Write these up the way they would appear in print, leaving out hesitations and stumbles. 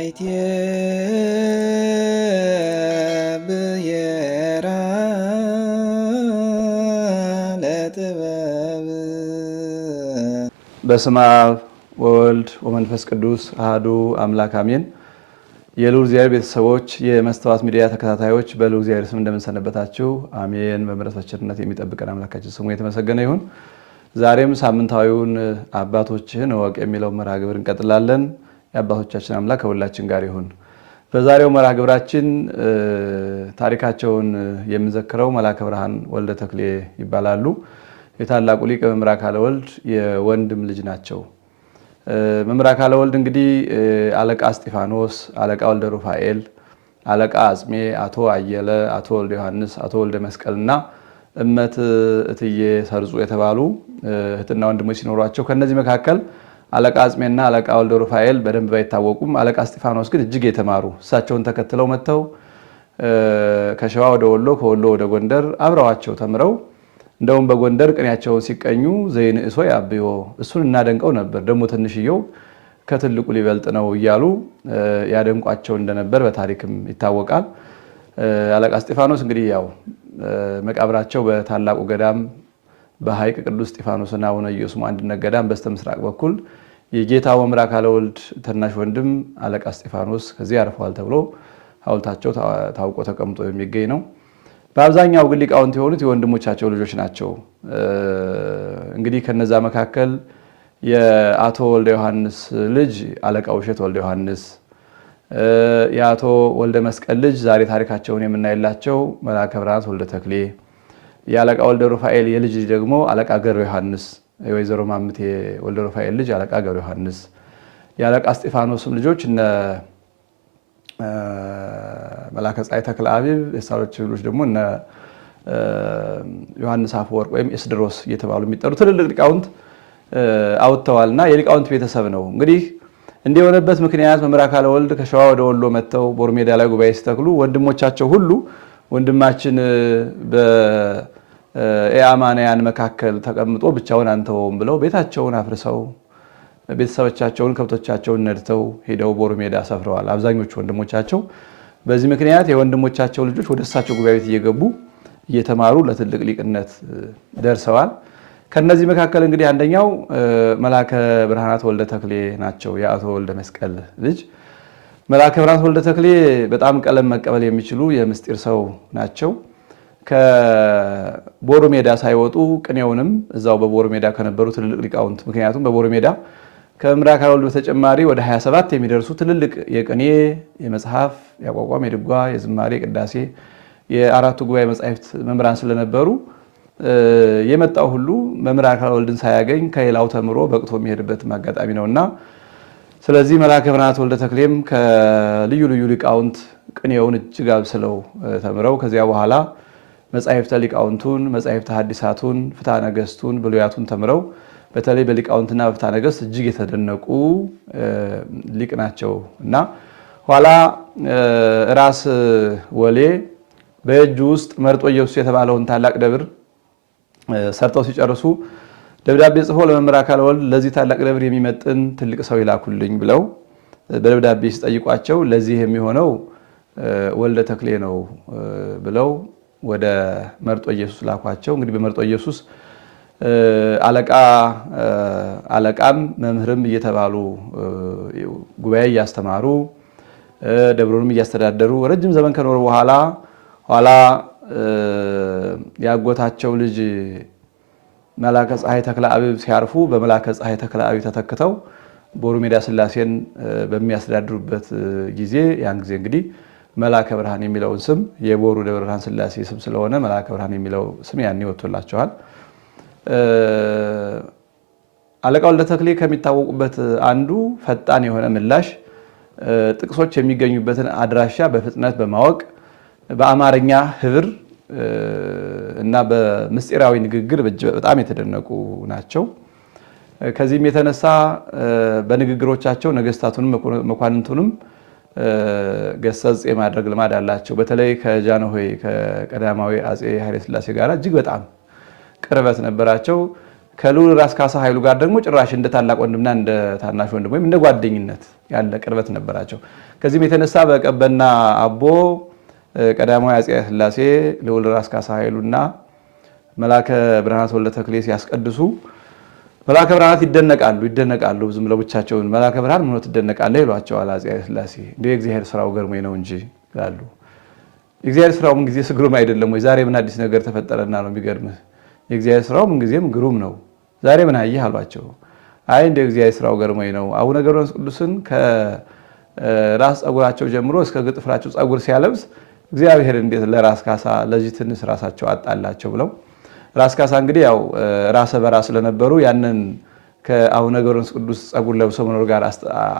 አይቴ ብሔራ ለጥበብ በስመ አብ ወወልድ ወመንፈስ ቅዱስ አሐዱ አምላክ አሜን። የልዑል እግዚአብሔር ቤተሰቦች፣ የመስተዋት ሚዲያ ተከታታዮች በልዑል እግዚአብሔር ስም እንደምንሰነበታችሁ አሜን። በምሕረቱ በቸርነቱ የሚጠብቀን አምላካችን ስሙ የተመሰገነ ይሁን። ዛሬም ሳምንታዊውን አባቶችህን እወቅ የሚለው መርሃ ግብር እንቀጥላለን። የአባቶቻችን አምላክ ከሁላችን ጋር ይሁን። በዛሬው መርሃ ግብራችን ታሪካቸውን የምንዘክረው መልአከ ብርሃን ወልደ ተክሌ ይባላሉ። የታላቁ ሊቅ መምህር አካለ ወልድ የወንድም ልጅ ናቸው። መምህር አካለ ወልድ እንግዲህ አለቃ እስጢፋኖስ፣ አለቃ ወልደ ሩፋኤል፣ አለቃ አጽሜ፣ አቶ አየለ፣ አቶ ወልደ ዮሐንስ፣ አቶ ወልደ መስቀልና እመት እትዬ ሰርጹ የተባሉ እህትና ወንድሞች ሲኖሯቸው ከነዚህ መካከል አለቃ አጽሜና አለቃ ወልደ ሩፋኤል በደንብ ባይታወቁም አለቃ እስጢፋኖስ ግን እጅግ የተማሩ እሳቸውን ተከትለው መጥተው ከሸዋ ወደ ወሎ፣ ከወሎ ወደ ጎንደር አብረዋቸው ተምረው እንደውም በጎንደር ቅኔያቸውን ሲቀኙ ዘይንእሶ ያብዮ እሱን እናደንቀው ነበር፣ ደግሞ ትንሽየው ከትልቁ ሊበልጥ ነው እያሉ ያደንቋቸው እንደነበር በታሪክም ይታወቃል። አለቃ እስጢፋኖስ እንግዲህ ያው መቃብራቸው በታላቁ ገዳም በሐይቅ ቅዱስ እስጢፋኖስና አቡነ ኢየሱስ አንድነት ገዳም በስተምስራቅ በኩል የጌታው መምህር አካለ ወልድ ታናሽ ወንድም አለቃ እስጢፋኖስ ከዚህ አርፈዋል ተብሎ ሐውልታቸው ታውቆ ተቀምጦ የሚገኝ ነው። በአብዛኛው ግን ሊቃውንት የሆኑት የወንድሞቻቸው ልጆች ናቸው። እንግዲህ ከነዛ መካከል የአቶ ወልደ ዮሐንስ ልጅ አለቃ ውብሸት ወልደ ዮሐንስ፣ የአቶ ወልደ መስቀል ልጅ ዛሬ ታሪካቸውን የምናይላቸው መልአከ ብርሃን ወልደ ተክሌ፣ የአለቃ ወልደ ሩፋኤል የልጅ ደግሞ አለቃ ገብረ ዮሐንስ፣ የወይዘሮ ማምቴ ወልደ ሩፋኤል ልጅ አለቃ ገብረ ዮሐንስ፣ የአለቃ እስጢፋኖስም ልጆች እነ መላከ ፀሐይ ተክለ አቢብ፣ የሳሎች ልጆች ደግሞ እነ ዮሐንስ አፈወርቅ ወይም ኤስድሮስ እየተባሉ የሚጠሩ ትልልቅ ሊቃውንት አውጥተዋልና የሊቃውንት ቤተሰብ ነው። እንግዲህ እንዲህ የሆነበት ምክንያት መምህር አካለ ወልድ ከሸዋ ወደ ወሎ መጥተው ቦሩ ሜዳ ላይ ጉባኤ ሲተክሉ ወንድሞቻቸው ሁሉ ወንድማችን በኢአማንያን መካከል ተቀምጦ ብቻውን አንተውም ብለው ቤታቸውን አፍርሰው ቤተሰቦቻቸውን ከብቶቻቸውን ነድተው ሄደው ቦሩ ሜዳ ሰፍረዋል አብዛኞቹ ወንድሞቻቸው። በዚህ ምክንያት የወንድሞቻቸው ልጆች ወደ እሳቸው ጉባኤ ቤት እየገቡ እየተማሩ ለትልቅ ሊቅነት ደርሰዋል። ከነዚህ መካከል እንግዲህ አንደኛው መልአከ ብርሃናት ወልደ ተክሌ ናቸው። የአቶ ወልደ መስቀል ልጅ መልአከ ብርሃናት ወልደ ተክሌ በጣም ቀለም መቀበል የሚችሉ የምስጢር ሰው ናቸው። ከቦሩ ሜዳ ሳይወጡ ቅኔውንም እዛው በቦሩ ሜዳ ከነበሩ ትልልቅ ሊቃውንት ምክንያቱም በቦሩ ሜዳ ከመምህር አካለ ወልድ በተጨማሪ ወደ 27 የሚደርሱ ትልልቅ የቅኔ፣ የመጽሐፍ፣ የአቋቋም፣ የድጓ፣ የዝማሬ፣ ቅዳሴ የአራቱ ጉባኤ መጻሕፍት መምህራን ስለነበሩ የመጣው ሁሉ መምህር አካለ ወልድን ሳያገኝ ከሌላው ተምሮ በቅቶ የሚሄድበት አጋጣሚ ነውና ስለዚህ መልአከ ብርሃናት ወልደ ተክሌም ከልዩ ልዩ ሊቃውንት ቅኔውን እጅግ አብስለው ተምረው ከዚያ በኋላ መጻሕፍተ ሊቃውንቱን፣ መጻሕፍተ ሐዲሳቱን፣ ፍትሐ ነገሥቱን፣ ብሉያቱን ተምረው በተለይ በሊቃውንትና በፍትሐ ነገሥት እጅግ የተደነቁ ሊቅ ናቸው እና ኋላ ራስ ወሌ በእጁ ውስጥ መርጦ ኢየሱስ የተባለውን ታላቅ ደብር ሰርተው ሲጨርሱ ደብዳቤ ጽፎ ለመምህር አካለ ወልድ ለዚህ ታላቅ ደብር የሚመጥን ትልቅ ሰው ይላኩልኝ ብለው በደብዳቤ ሲጠይቋቸው ለዚህ የሚሆነው ወልደ ተክሌ ነው ብለው ወደ መርጦ ኢየሱስ ላኳቸው። እንግዲህ በመርጦ ኢየሱስ አለቃም መምህርም እየተባሉ ጉባኤ እያስተማሩ ደብሩንም እያስተዳደሩ ረጅም ዘመን ከኖሩ በኋላ ያጎታቸው ልጅ መላከ ፀሐይ ተክለ አቢብ ሲያርፉ በመላከ ፀሐይ ተክለ አቢብ ተተክተው ቦሩ ሜዳ ስላሴን በሚያስተዳድሩበት ጊዜ ያን ጊዜ እንግዲህ መላከ ብርሃን የሚለውን ስም የቦሩ ደብረ ብርሃን ስላሴ ስም ስለሆነ መላከ ብርሃን የሚለው ስም ያኔ ወጥቶላቸዋል። አለቃ ወልደ ተክሌ ከሚታወቁበት አንዱ ፈጣን የሆነ ምላሽ፣ ጥቅሶች የሚገኙበትን አድራሻ በፍጥነት በማወቅ በአማርኛ ህብር እና በምስጢራዊ ንግግር በጣም የተደነቁ ናቸው። ከዚህም የተነሳ በንግግሮቻቸው ነገስታቱንም መኳንንቱንም ገሰጽ የማድረግ ልማድ አላቸው። በተለይ ከጃንሆይ ከቀዳማዊ አፄ ኃይለ ሥላሴ ጋር እጅግ በጣም ቅርበት ነበራቸው። ከልዑል ራስ ካሳ ኃይሉ ጋር ደግሞ ጭራሽ እንደ ታላቅ ወንድምና እንደ ታናሽ ወንድም ወይም እንደ ጓደኝነት ያለ ቅርበት ነበራቸው። ከዚህም የተነሳ በቀበና አቦ ቀዳማዊ አፄ ሥላሴ ልዑል ራስ ካሳ ኃይሉና መላከ ብርሃናት ወልደ ተክሌ ሲያስቀድሱ መላከ ብርሃናት ይደነቃሉ። ዝም ብለው ብቻቸውን መላከ ብርሃን ምን ትደነቃለህ ይሏቸዋል አፄ ሥላሴ። እንደ የእግዚአብሔር ስራው ገርሞኝ ነው እንጂ ይላሉ። የእግዚአብሔር ስራው ምን ጊዜ ግሩም አይደለም ወይ? ዛሬ ምን አዲስ ነገር ተፈጠረና ነው የሚገርምህ? የእግዚአብሔር ስራው ምን ጊዜም ግሩም ነው። ዛሬ ምን አየህ አሏቸው። አይ እንደ እግዚአብሔር ስራው ገርሞኝ ነው። አቡነ ገብረ መንፈስ ቅዱስን ከራስ ጸጉራቸው ጀምሮ እስከ ግጥፍራቸው ጸጉር ሲያለብስ እግዚአብሔር እንዴት ለራስ ካሳ ለዚህ ትንሽ ራሳቸው አጣላቸው ብለው ራስ ካሳ እንግዲህ ያው ራሰ በራ ስለነበሩ ያንን ከአቡነ ገብረ መንፈስ ቅዱስ ጸጉር ለብሰው መኖር ጋር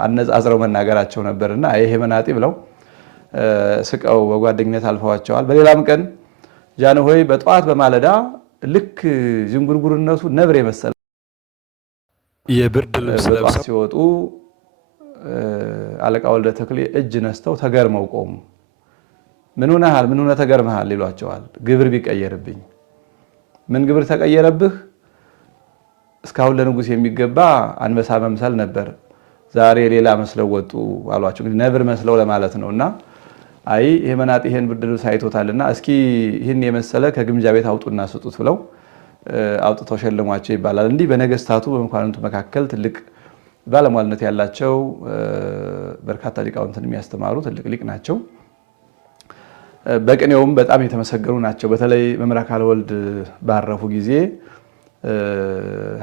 አነጻጽረው መናገራቸው ነበርና ይሄ መናጢ ብለው ስቀው በጓደኝነት አልፈዋቸዋል። በሌላም ቀን ጃንሆይ በጠዋት በማለዳ ልክ ዥንጉርጉርነቱ ነብር የመሰለ የብርድ ልብስ ለብሰው ሲወጡ አለቃ ወልደ ተክሌ እጅ ነስተው ተገርመው ቆሙ። ምን ሆነሃል? ምን ሆነ ተገርመሃል? ይሏቸዋል። ግብር ቢቀየርብኝ። ምን ግብር ተቀየረብህ? እስካሁን ለንጉስ የሚገባ አንበሳ መምሰል ነበር፣ ዛሬ ሌላ መስለው ወጡ አሏቸው። እንግዲህ ነብር መስለው ለማለት ነውና አይ ይሄ መናጢ ይሄን ብርድ ልብስ አይቶታልና እስኪ ይህን የመሰለ ከግምጃ ቤት አውጡና ስጡት ብለው አውጥተው ሸለሟቸው ይባላል። እንዲህ በነገስታቱ በመኳንንቱ መካከል ትልቅ ባለሟልነት ያላቸው በርካታ ሊቃውንትን የሚያስተማሩ ትልቅ ሊቅ ናቸው። በቅኔውም በጣም የተመሰገኑ ናቸው። በተለይ መምህር አካለ ወልድ ባረፉ ጊዜ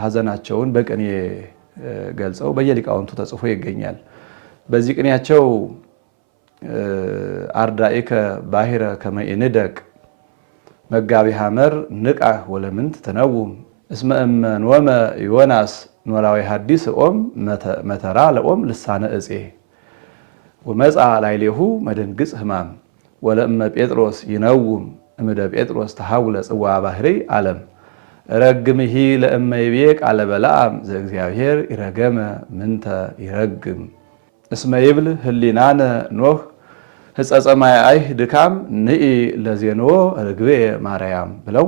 ሀዘናቸውን በቅኔ ገልጸው በየሊቃውንቱ ተጽፎ ይገኛል። በዚህ ቅኔያቸው አርዳኢከ ባሕረ ከመ ኢንደቅ መጋቢ ሐመር ንቃህ ወለምንት ትነውም እስመ እመንወመ ዮናስ ኖላዊ ሐዲስ ኦም መተራ ለኦም ልሳነ እፄ ወመጻ ላዕሌሁ መደንግጽ ሕማም ወለእመ ጴጥሮስ ይነውም እምደ ጴጥሮስ ተሐውለ ጽዋ ባሕሪ ዓለም ረግምሂ ለእመ ይቤ ቃለ በለዓም ዘእግዚአብሔር ይረገመ ምንተ ይረግም እስመ ይብል ህሊናነ ኖህ ሕጸጸ ማይ ድካም ንኢ ለዜንዎ ርግቤ ማርያም ብለው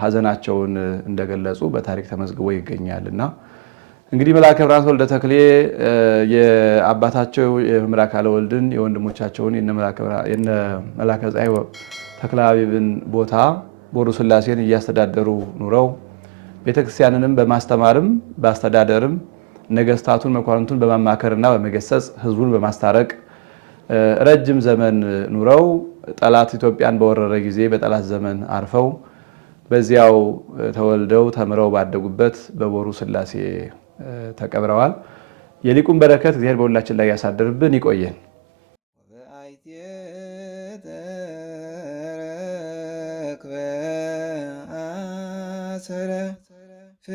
ሀዘናቸውን እንደገለጹ በታሪክ ተመዝግቦ ይገኛልና እንግዲህ መልአከ ብርሃን ወልደ ተክሌ የአባታቸው የመምህር አካለ ወልድን የወንድሞቻቸውን የነ መልአከ ፀሐይ ተክለ አቢብን ቦታ ቦሩ ሥላሴን እያስተዳደሩ ኑረው ቤተክርስቲያንንም በማስተማርም በአስተዳደርም ነገስታቱን መኳንንቱን በማማከርና በመገሰጽ ህዝቡን በማስታረቅ ረጅም ዘመን ኑረው ጠላት ኢትዮጵያን በወረረ ጊዜ በጠላት ዘመን አርፈው በዚያው ተወልደው ተምረው ባደጉበት በቦሩ ሥላሴ ተቀብረዋል። የሊቁን በረከት እግዚአብሔር በሁላችን ላይ ያሳድርብን፣ ይቆየን። ፍሬ